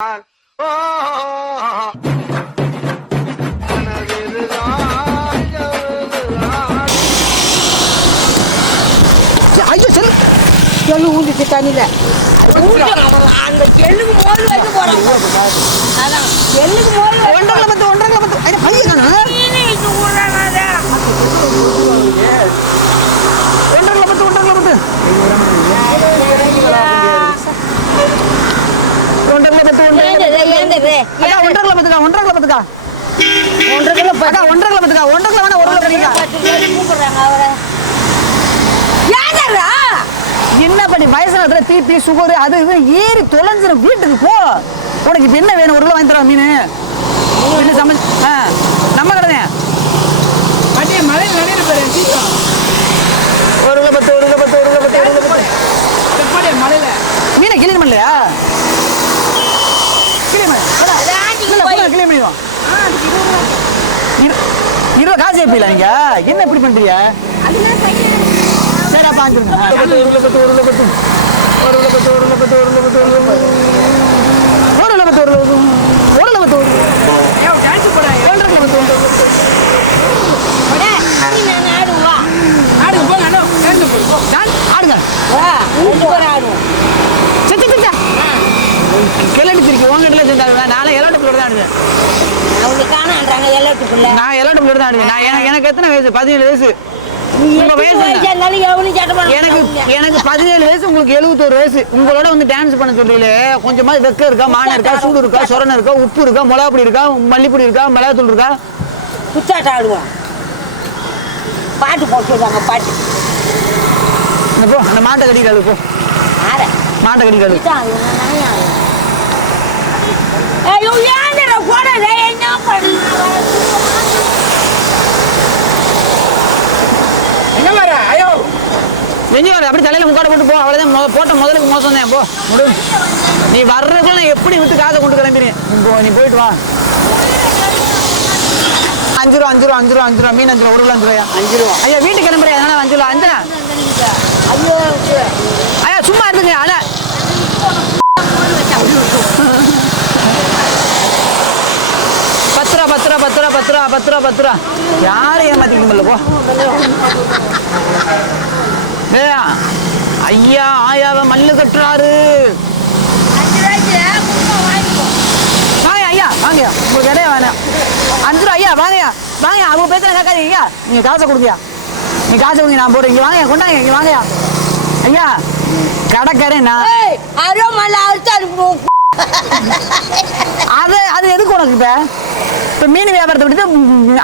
ஐயோ cell cell ஊஞ்சிச்சு தண்ணியில் அந்த செல்லுக்கு மோதி வைக்க போறாங்க. அதான் செல்லுக்கு மோதி ஒன்றரை பத்து ஐயா பையன் என்ன பண்ணி வயசானதுல பிபி சுகர் அது இது ஏறி தொலைஞ்சிரும். வீட்டுக்கு போ. உனக்கு இப்ப என்ன வேணும்? ஒரு கிலோ வாங்கி தரேன். மீன் சமைச்சு நம்ம கடை மழை நடையில ஒரு கிலோ 10 மழையில மீனை கிளீன் பண்ணலையா? கிளீன் பண்ணிடுவோம். 20 காசு எப்படில நீங்க என்ன இப்படி பண்றீங்க? சரி அப்ப வாங்கிருங்க. கிளடி திருக்கி உங்ககிட்ட செஞ்சாங்க. நாளை எலாட்டுக்குள்ள தான் ஆடுவேன். நான் எலாட்டுக்குள்ள தான் ஆடுவேன். எனக்கு எத்தனை வயசு? 17 வயசு. எனக்கு 17 வயசு, உங்களுக்கு 71 வயசு. உங்களோட வந்து டான்ஸ் பண்ண சொல்றீங்களே, கொஞ்சமா வெக்க இருக்கா, மானம் இருக்கா, சூடு இருக்கா, சொரணை இருக்கா, உப்பு இருக்கா, மிளகாப்பொடி இருக்கா, மல்லிப்பொடி இருக்கா, மிளகாத்தூள் இருக்கா? குச்சாட்டம் ஆடுவோம். பாட்டு போட்டுருவாங்க. பாட்டு போ. அந்த மாட்டை கடிக்காது. போ மாட்டை கடிக்காது. அப்படி தலையில முக்காட போட்டு போ. அவ்வளவுதான். போட்ட முதலுக்கு மோசம் தான். போ நீ வர்றதுக்குள்ள நான் எப்படி விட்டு காசை கொண்டு கிளம்பினேன். நீ போயிட்டு வா. 5 ரூபா மீன் 5 ரூபா. 1 கிலோ 5 ரூபாயா? 5 ரூபா. ஐயா வீட்டுக்கு கிளம்புறேன். அதனால 5 ரூபா. 5 ஐயா சும்மா இருந்துங்க. அட 10 ரூபா. யாரும் ஏமாத்திக்கல. போ ஐயா ஆயாவ மல்லு கட்டுறாரு. ஐயா வாங்க. உங்களுக்கு இடையா வேணாம். 5 ரூபா. ஐயா வாங்கயா வாங்க. அவங்க பேசுற கேட்காதீங்க. நீங்க காசை கொடுங்க. நீ காசை கொடுங்க. நான் போறேன். இங்க வாங்க. கொண்டாங்க. இங்க வாங்கயா. ஐயா கடைக்காரன் நான். அது எதுக்கு உனக்கு? இப்ப மீன் வியாபாரத்தை விட்டு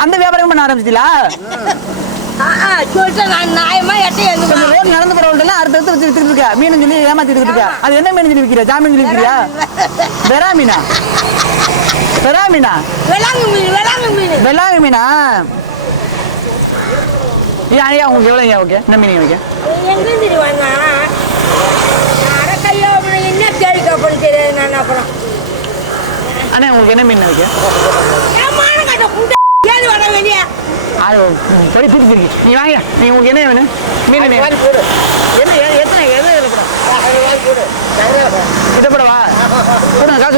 அந்த வியாபாரம் பண்ண ஆரம்பிச்சிட்டீங்களா? நடந்து போறவங்க அடுத்த வச்சு வித்துட்டு இருக்கா. மீன் சொல்லி ஏமாத்திட்டு இருக்கா. அது என்ன மீன் சொல்லி விற்கிற? ஜாமீன் சொல்லி விற்கிறியா? வெறா மீனா? வெள்ளாங்க மீனா? ஐயா உங்களுக்கு எவ்வளோ? ஓகே என்ன மீன் வைக்க? அண்ணா உங்களுக்கு என்ன மீன் வைக்க? சரி பிரிச்சிருக்கு. நீ வாங்க. நீ உங்களுக்கு என்ன வேணும்? மீன் என்ன எத்தனை எது இதப்படவா? கொடுங்க காசு.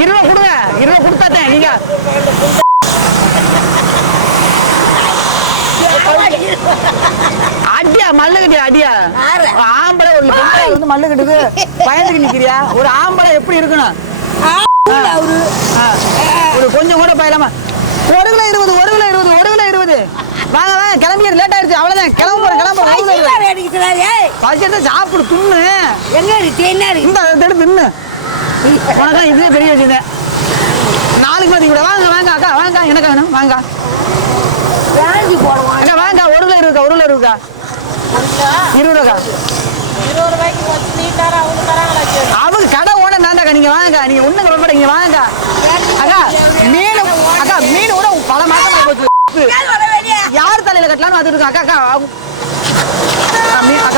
20 கொடுங்க. 20 கொடுத்தாத்தேன். நீங்க அடியா மல்லு கட்டியா? அடியா ஆம்பளை ஒரு வந்து மல்லு கட்டுது பயந்துக்கு நிக்கிறியா? ஒரு ஆம்பளை எப்படி இருக்கணும்? ஒரு கொஞ்சம் கூட பயலாமா? 1 கிலோ 20. வாங்க வாங்க கிளம்பி. லேட் ஆயிடுச்சு. அவ்வளவுதான். கிளம்ப போறேன். சாப்பிடு துண்ணு. இந்த தின்னு. உனக்கா இதுவே பெரிய வச்சுங்க. 4 கிலோ கூட. வாங்க வாங்க அக்கா வாங்க. எனக்கு வேணும். வாங்க அக்கா வாங்க. 1 கிலோ 20. 1 கிலோ 20. 20 ரூபாக்கா. 20 ரூபாய்க்கு அவங்க கடை ஓட நான்டாக்கா. நீங்க வாங்க. நீங்க ஒண்ணு கிளம்ப. நீங்க வாங்க அக்கா. மீன் கூட பல மாசம் போச்சு. யார் தலையில கட்டலாம்னு அது இருக்கு. அக்கா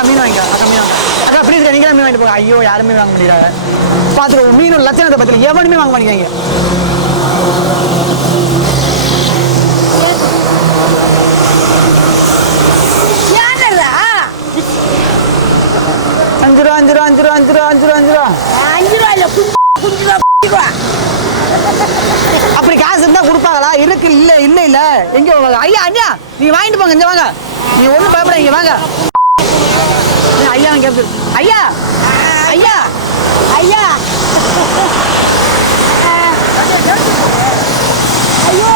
மீன் வாங்க. அக்கா ப்ளீஸ் நீங்க மீன் வாங்கிட்டு போங்க. ஐயோ யாருமே வாங்க முடியல. பாத்துக்கோ. மீன் லட்சணத்தை பத்தி எவனுமே வாங்க மாட்டேங்க. 5 ரூபா 5 ரூபா 5 ரூபா 5 ரூபா 5 ரூபா 5 ரூபா 5 ரூபா இல்ல அப்படி காசு இருந்தா கொடுப்பாங்களா? இருக்கு இல்ல இல்ல இல்ல எங்க ஐயா ஐயா நீங்க வாங்கிட்டு போங்க, இங்க வாங்க. நீ ஒண்ணும் பயப்பட, இங்க வாங்க. ஐயா கேட்டு ஐயா ஐயா ஐயா ஐயோ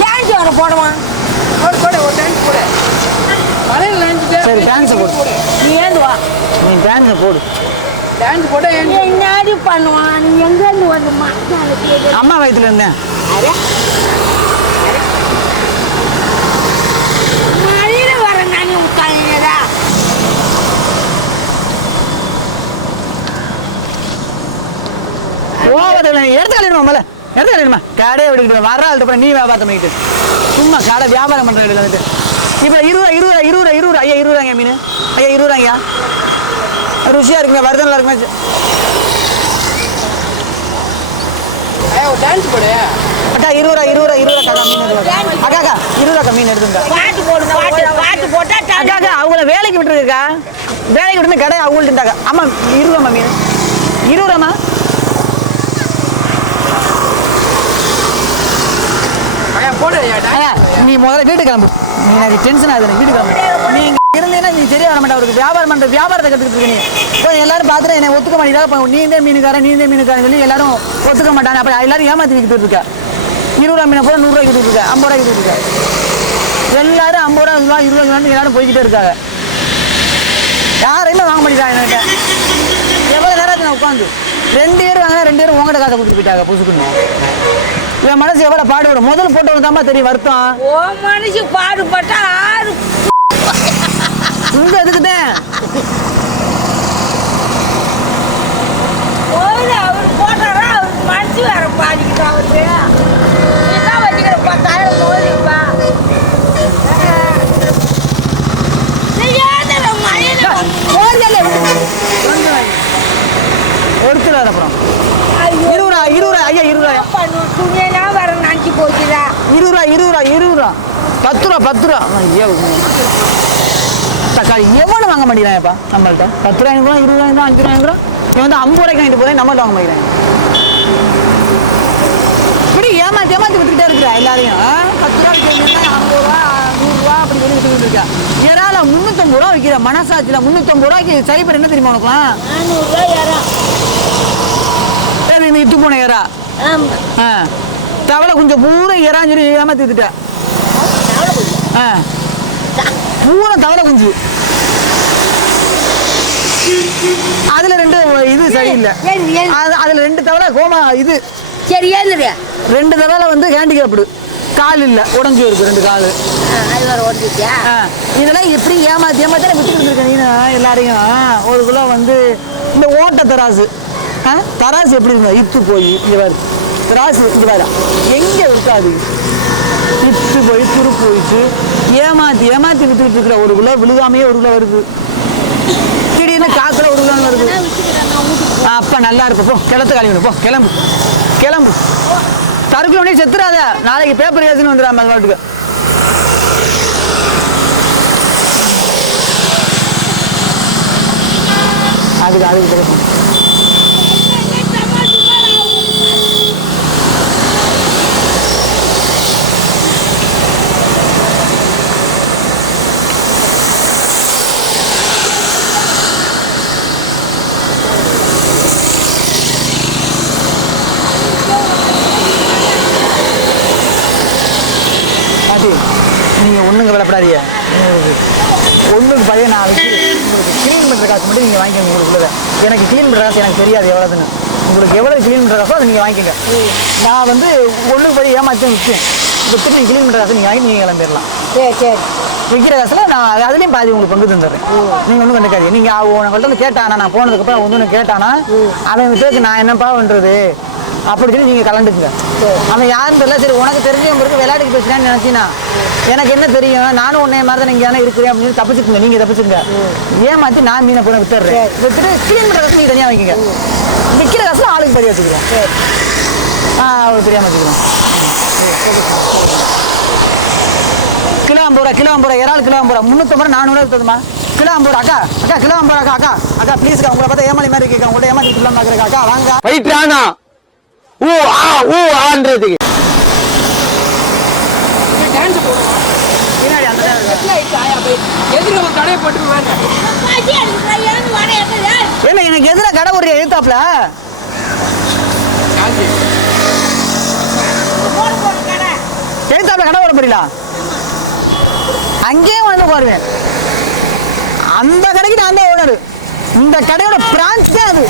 டான்ஸ் வர போடுவான். சரி டான்ஸ் போடு. நீ ஏந்து வா. நீ டான்ஸ் போடு. டான்ஸ் போட என்னடி பண்ணுவான்? நீ எங்க இருந்து வந்துமா? அம்மா வயித்துல இருந்தேன். மழையில வர நானே உட்காந்துடா. எடுத்து கழிடுமா மேல எடுத்து கழிடுமா கடையை விட்டுக்கிட்டு வர ஆள்கிட்ட நீ வியாபாரம் பண்ணிக்கிட்டு சும்மா கடை வியாபாரம் பண்ற வீடு வந்துட்டு இப்ப 20 ஐயா 20 மீன் ஐயா 20 ருசியா இருக்குங்க வருதம் இருக்குங்க. டான்ஸ் போடு அக்கா 20 அக்கா மீன் எடுத்துங்க. அக்கா 20 மீன் எடுத்துங்க. பாட்டு போடு, பாட்டு போட்டா அக்கா அவங்கள வேலைக்கு விட்டுருக்கா, வேலைக்கு விட்டு கடை அவங்கள்ட்டாங்க. ஆமா 20 மீன் 20 போடு. நீ முதல்ல வீட்டு கிளம்பு. நீ எனக்கு டென்ஷன் ஆகுது. வீட்டு கிளம்பு. நீ இருந்தேன்னா நீ தெரிய வர மாட்டா. அவருக்கு வியாபாரம் பண்ற வியாபாரத்தை கத்துக்கிட்டு இருக்க. நீ இப்போ எல்லாரும் பார்த்துட்டு என்னை ஒத்துக்க மாட்டேங்கிறாங்க. நீ இந்த மீனுக்காரன் சொல்லி எல்லாரும் ஒத்துக்க மாட்டாங்க. அப்ப எல்லாரும் ஏமாத்தி விட்டுட்டு இருக்க. 20 மீனை போல 100 விட்டுட்டு இருக்க, 50 விட்டுட்டு இருக்க. எல்லாரும் 50 ரூபா 20 ரூபா எல்லாரும் போய்கிட்டே இருக்காங்க. யாரையுமே வாங்க மாட்டேங்கிறாங்க என்கிட்ட. எவ்வளவு நேரத்தை நான் உட்காந்து 2 பேர் வாங்கினா 2 பேரும் உங்கள்கிட்ட காசை கொடுத்துட்டு போயிட்டாங்க. புதுசுக்குன்னு என் மனசு எவ்வளவு பாடுபடும். முதல் போட்டவங்க தான் தெரியும் வருத்தம். ஓ மனுஷு பாடுபட்டா ஆறு உங்க எதுக்குதான் அவர் போட்டாரா? அவருக்கு மனசு வேற பாடிக்கிட்டு அவருக்கு என்ன வச்சுக்கிற 10,000 போயிருப்பா. ஒருத்தர் அப்புறம் 20 ஐயா 20 துணியெல்லாம் வேற நினைச்சு போச்சுதா. 20 10 ரூபா ஐயா தக்காளி எவ்வளவு வாங்க மாட்டேங்கிறாங்கப்பா நம்மள்ட்ட. 10 ரூபாய் 20 ரூபாய் 5 ரூபாய் இவன் வந்து 50 ரூபாய்க்கு வாங்கிட்டு போறேன். நம்மள்ட்ட வாங்க மாட்டேங்கிறாங்க. இப்படி ஏமாத்தி விட்டுக்கிட்டே இருக்கிறா எல்லாரையும். 10 ரூபாய்க்கு 50 ரூபா 100 ரூபா அப்படி சொல்லி விட்டுக்கிட்டு இருக்கா. ஏறால 350 ரூபா விற்கிற மனசாட்சியில 350 ரூபாய்க்கு சரிபர் என்ன தெரியுமா உனக்குலாம்? 400 ரூபாய் ஏறா. சரி நீ இட்டு போன ஏறா தவளை கொஞ்சம் பூரா ஏறான்னு சொல்லி ஏமாத்தி விட்டுட்ட. பூரா தவளை குஞ்சு. அதுல 2 இது சரியில்லை. அதுல 2 தவளை கோமா இது சரி ஏழுது 2 தவளை வந்து ஹேண்டிகேப்டு கால் இல்ல உடஞ்சு இருக்கு 2 கால். அது வேற ஓடிச்சியா? இதெல்லாம் எப்படி ஏமாத்தி விட்டுக்கிட்டு இருக்க நீ எல்லாரையும். 1 கிலோ வந்து இந்த ஓட்ட தராசு தராசு எப்படி இருந்தா இத்து போய் இங்க பாரு தராசு இங்க பாரு எங்க இருக்காது இத்து போய் துரு போயிட்டு ஏமாத்தி விட்டுக்கிட்டு இருக்கிற 1 கிலோ விழுகாமையே 1 கிலோ வருது. திடீர்னு காத்துல 1 கிலோ வருது. அப்ப நல்லா இருக்கும். போ கிளத்து காலி போ கிளம்பு தருக்குள்ள செத்துறாத. நாளைக்கு பேப்பர் ஏசுன்னு வந்துடாம அந்த நாட்டுக்கு. அதுக்கு நீங்க ஒண்ணுங்க விளப்படாதீங்க. ஒண்ணுக்கு பையன் நான் உங்களுக்கு கிளீன் பண்ற காசு மட்டும் நீங்க வாங்கிக்கோங்க. உங்களுக்குள்ளத எனக்கு கிளீன் பண்ற காசு எனக்கு தெரியாது எவ்வளவுன்னு. உங்களுக்கு எவ்வளவு கிளீன் பண்ற காசோ அதை நீங்க வாங்கிக்கோங்க. நான் வந்து ஒண்ணுக்கு போய் ஏமாச்சும் விற்கும். விட்டு நீங்க கிளீன் பண்ற காசு நீங்க வாங்கி நீங்க கிளம்பிடலாம். சரி விற்கிற காசுல நான் அதுலயும் பாதி உங்களுக்கு பங்கு தந்துடுறேன். நீங்க ஒண்ணும் கண்டுக்காதீங்க. நீங்க உங்கள்ட்ட வந்து கேட்டானா நான் போனதுக்கு அப்புறம் ஒன்று கேட்டானா அவன் பேருக்கு நான் என்னப்பா பண்றது அப்படி சொல்லி நீங்க கலந்துக்குங்க. அவன் யாருன்னு தெரியல. சரி உனக்கு தெரிஞ்சவங்க இருக்கு விளையாட்டுக்கு பேசுறான்னு நினைச்சினா எனக்கு என்ன தெரியும், நானும் உன்னைய மாதிரி தான் நீங்க தானே இருக்கிறேன் அப்படின்னு சொல்லி தப்பிச்சுக்குங்க. நீங்க தப்பிச்சுங்க. ஏமாத்தி நான் மீனை போன விட்டுறேன். விட்டுட்டு கிளீன் பண்ற காசு நீங்க தனியா வைக்கிங்க. விற்கிற காசுல ஆளுக்கு பறி வச்சுக்கிறேன். அவளுக்கு தெரியாம வச்சுக்கிறோம். கிலோ 50 ரூபா இறால் கிலோ 50 ரூபா 350 400 இருக்குதுமா. கிலோ 50 ரூபா அக்கா கிலோ 50 ரூபா அக்கா ப்ளீஸ்க்கா உங்களை பார்த்தா ஏமாளி மாதிரி இருக்கா. உங்கள்ட்ட ஏமாத்தி இல்லாம பாக்குறேன் அக்கா வாங்க. போயிட்டானா ஊ ஆன்றதுக்கு என்ன எனக்கு எதிர கடை ஒரு எழுத்தாப்ல எழுத்தாப்ல கடை ஓட போறீங்களா? அங்கேயே வந்து பாருங்க, அந்த கடைக்கு நான் தான் ஓனர். இந்த கடையோட பிரான்ச் தான் அது.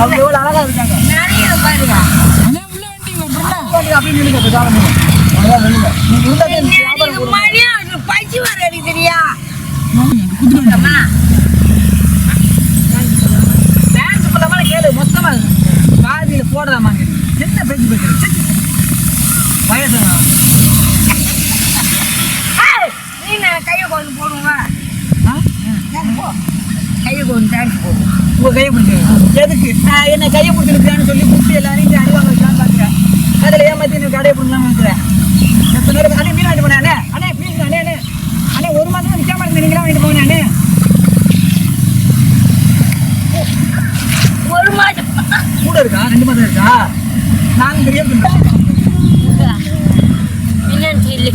அவங்க எவ்வளவு அழகா இருக்காங்க. பைச்சு வர தெரியா கேளு, மொத்தமா பாதியில போடுறாமாங்க. என்ன பேச்சு பேசுற வயசு நீ கையை கொண்டு போடுவேன், கையை கொண்டு டான்ஸ் போடுவோம். உங்க கையை பிடிச்சி எதுக்கு என்ன கையை பிடிச்சிருக்கான்னு சொல்லி குட்டி எல்லாரையும் அடிவாங்க வச்சான்னு பாக்குறேன். அதுல ஏமாத்தி நீ கடையை பிடிக்கலாம்னு நினைக்கிறேன். அண்ணே மீன் வாங்கிட்டு போனேன். அண்ணே ப்ளீஸ் அண்ணே அண்ணே அண்ணே ஒரு மாதம் நிற்காம இருந்தீங்களா வாங்கிட்டு போங்க அண்ணே. ஒரு மாதம் கூட இருக்கா? 2 மாதம் இருக்கா? நாங்கள் பெரிய என்னன்னு சொல்லி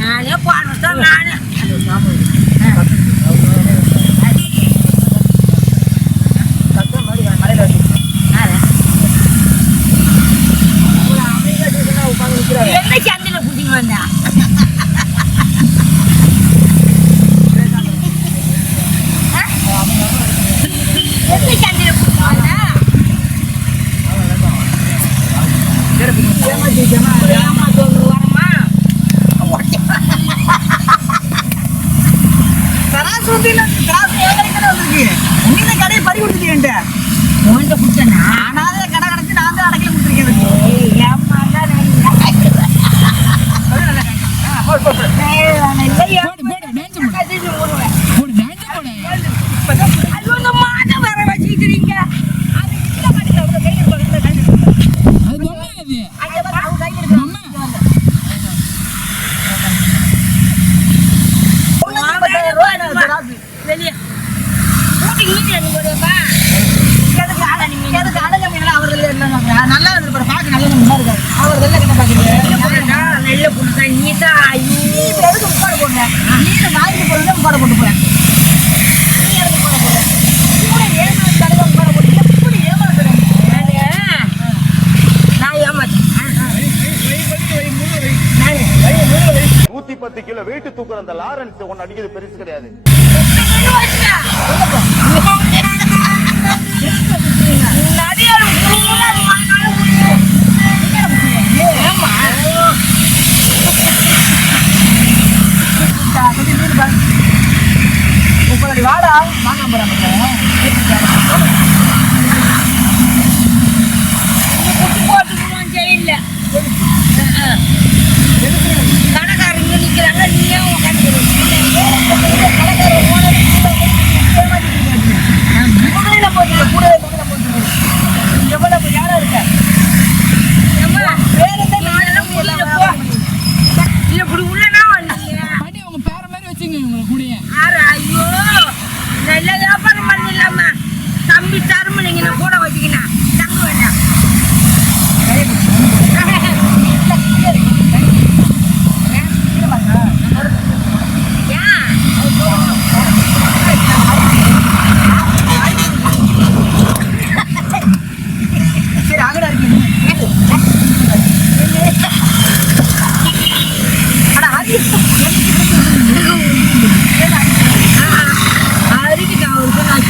நானே பாடுறேன். நானே என்ன சந்தையில புடிங்க வந்தா என்ன சந்தையில புடிங்க வந்தா கடையை பறி கொடுத்துட்டீங்க. உன்கிட்ட குடுத்தனா ஆனாலே கடை கிடச்சி நான் தான் அடக்கி கொடுத்துருக்கேன். நல்லா இருக்கு பாக்க, நல்ல நல்லா இருக்காரு. அவர் வெள்ள கிட்ட பாக்குறீங்க நல்ல புள்ள நீ தான் எதுக்கு முப்பாடு போடுறேன்? நீங்க வாங்கிட்டு போறது முப்பாடு போட்டு போறேன். நீ எதுக்கு முப்பாடு போடுறேன்? கூட ஏமாத்து தலைவர் முப்பாடு போட்டு எப்படி ஏமாத்துறேன்? நான் ஏமாத்தேன். 110 கிலோ வெயிட் தூக்குற அந்த லாரன்ஸ் ஒன்னு அடிக்கிறது பெருசு கிடையாது. வாடா வாங்க போறாங்க. கடைக்காரங்க நிக்கிறாங்க, நீயே யாரா இருக்க இப்படி உள்ளனா அவங்க பேர மாதிரி வச்சுங்க இவங்களை கூட. ஐயோ நல்ல வியாபாரம் பண்ணிடலாமா தம்பி தருமலிங்க கூட வச்சுக்கினா தங்க வேண்டாம்.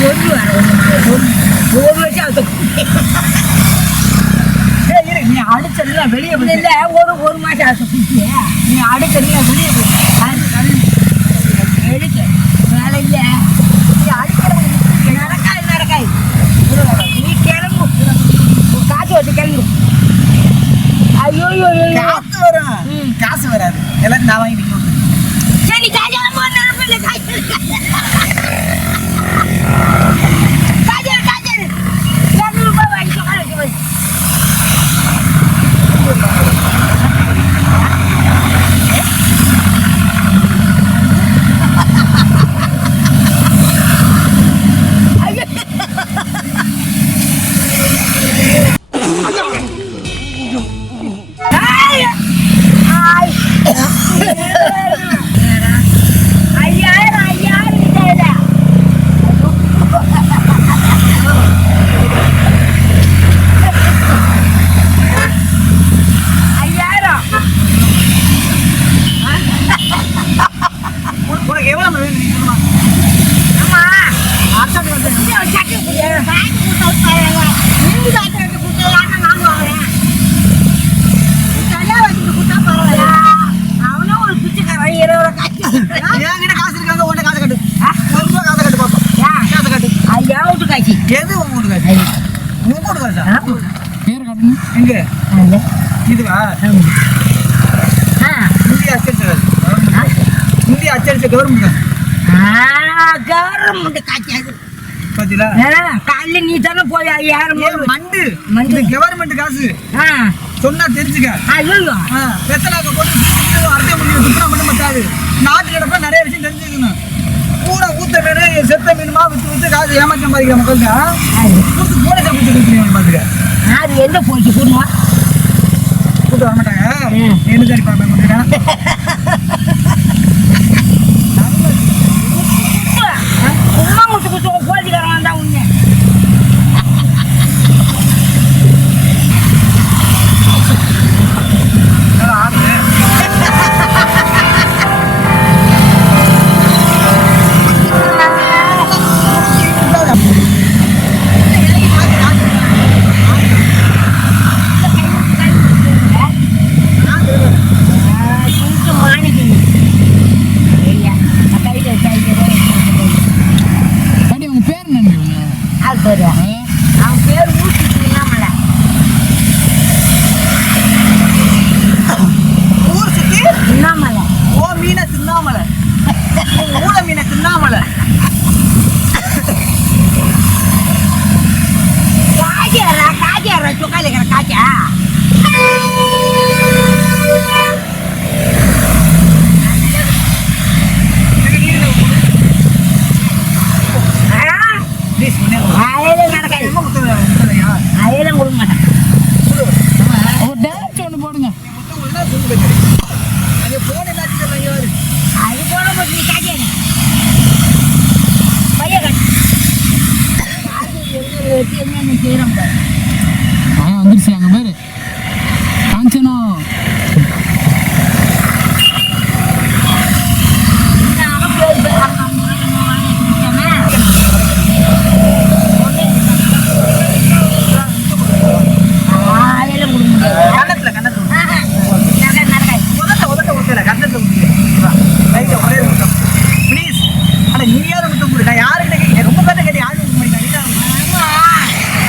சொல்லு வேற ஒரு வச்சு அதை இரு, நீ அடிச்சதுல வெளியே போய் இல்ல ஒரு மாசம் ஆசை குட்டிய நீ அடிச்சதுல வெளியே போய் எடுக்க வேலை இல்ல நீ அடிக்கிறவங்க நடக்காது நீ கிளம்பு காசு வச்சு கிளம்பு ஐயோ காசு வரும் காசு வராது எல்லாத்தையும் நான் வாங்கி வைக்க சரி காஜல் காஜல் 200 ரூபாய் வாங்கி சொல்லாச்சு போய் உனக்கு எவ்வளவு வேணும் நீ சொல்லுமா அவனும் ஒரு பிச்சைக்காரன் 20 காசு என்கிட்ட காசு இருக்காங்க உன்கிட்ட காசு கட்டு 1 ரூபா காசு கட்டு பாப்போம் காசு கட்டு ஐயா விட்டு காய்ச்சி எது உங்க வீட்டு காசு உங்க வீட்டு காசா பேர் காட்டணும். எங்க இதுவா இந்தியா அச்சடிச்ச காசு இந்தியா அச்சடிச்ச கவர்மெண்ட் காசு கவர்மெண்ட் காய்ச்சாது பாத்தீங்களா காலைல நீ தானே போய் 5000 மண்டு மண்டு. இது கவர்மெண்ட் காசு சொன்னா தெரிஞ்சுக்க ஐயோ வெத்தலாக்க போட்டு அரட்டை பண்ணி சுத்தம் மட்டும் பத்தாது நாட்டு கிடப்ப நிறைய விஷயம் தெரிஞ்சுக்கணும் கூட ஊத்த மீன் செத்த மீனுமா வித்து காசு ஏமாற்றம் பாதிக்கிற மக்களுக்கு போலீஸை பிடிச்சி கொடுத்துருவாங்க பாத்துக்க அது எந்த போச்சு கூடுவா கூட்டு வர மாட்டாங்க என்ன சரி பார்ப்பேன் உமா முட்டு குத்து போச்சுக்காரன் தான் உண்மை பாட்டி உங்க பேர் என்னன்னு அவன் பேர் ஊசி தின்னாமல ஊர் சுத்தி தின்னாமல ஓ மீனை தின்னாமல ஊட மீனை தின்னாமல காஜா சொக்கால இருக்கிற காஜா அயலம் கொடுக்க மாட்டேன் ஒரு டான்ஸ் ஒன்று போடுங்க. அது போல போட்டு நீ காஜா பைய கட்டு என்னென்ன செய்யறோம் வந்துருச்சு அங்க பேரு காஞ்சனா.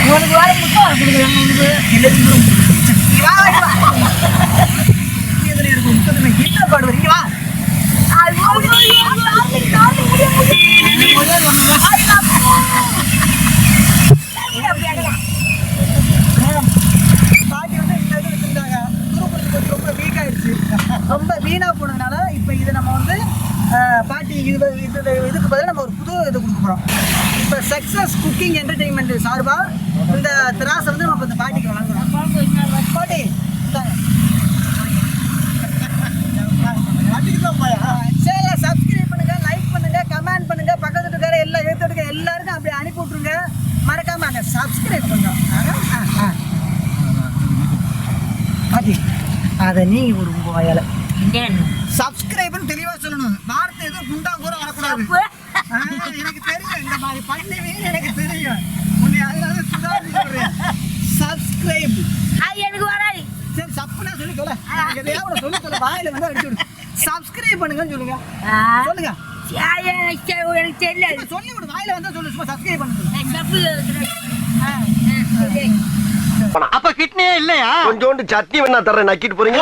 உனக்கு வேலை முட்டை கொடுக்குறாங்க ரொம்ப வீணா போனதுனால இப்போ இதை நம்ம வந்து பாட்டி இதுக்கு பதிலாக நம்ம ஒரு புது இது கொடுக்க போகிறோம். இப்போ சக்ஸஸ் குக்கிங் என்டர்டெயின்மெண்ட் சார்பாக இந்த திராசை வந்து நம்ம இந்த பாட்டிக்கு வழங்குறோம். பாட்டி சேனலை சப்ஸ்கிரைப் பண்ணுங்க, லைக் பண்ணுங்க, கமெண்ட் பண்ணுங்க, பக்கத்து இருக்காரு எல்லாம் எடுத்துடுங்க, எல்லாருக்கும் அப்படி அனுப்பி விட்ருங்க. மறக்காம அங்கே சப்ஸ்கிரைப் பண்ணுறோம். பாட்டி அதை நீங்கள் ஒரு உங்கள் வாயால் சப்ஸ்கிரைப்னு தெளிவாக சொல்லணும். வார்த்தை எதுவும் குண்டா கூட வரக்கூடாது. எனக்கு தெரியும் இந்த மாதிரி பண்ணவே எனக்கு தெரியும். உன்னை அதனால சுதாரிச்சு சொல்றேன். சப்ஸ்கிரைப். அது எனக்கு வராது. சரி சப்புனா சொல்லி சொல்ல. எதையாவது ஒண்ணு சொல்லி சொல்ல. வாயில வந்து அடிச்சு விடு. சப்ஸ்கிரைப் பண்ணுங்கன்னு சொல்லுங்க. சொல்லுங்க. எனக்கு தெரியல. சொல்லி விடு. வாயில வந்தா சொல்லு. சும்மா சப்ஸ்கிரைப் பண்ணுங்க. அப்ப கிட்னியே இல்லையா? கொஞ்சோண்டு சட்னி வேணா தர்றேன், நக்கிட்டு போறீங்க.